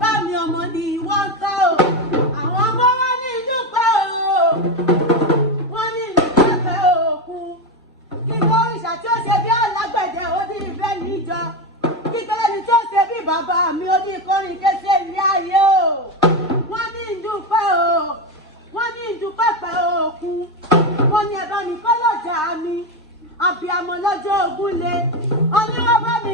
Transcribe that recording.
bámi ọmọ ni wọ́n kọ́ o àwọn ọmọ wọn ní ìdúpẹ́ o wọ́n ní ìdúpẹ́ òkú kí ló ìṣà tí ó ṣe bí alágbẹ̀dẹ ó ní ìfẹ́ níjọ kíkẹ́lẹ́ ni tí ó ṣe bí bàbá mi ó ní ìkọrin kéṣe ní ayé o wọ́n ní ìdúpẹ́ o wọ́n ní ìdúpẹ́ pẹ́ òkú wọ́n ní ẹ̀bá mi kọ́ lọ́jà mi àbíamọ lọ́jọ́ ògúnlé ọní wọ́n bá mi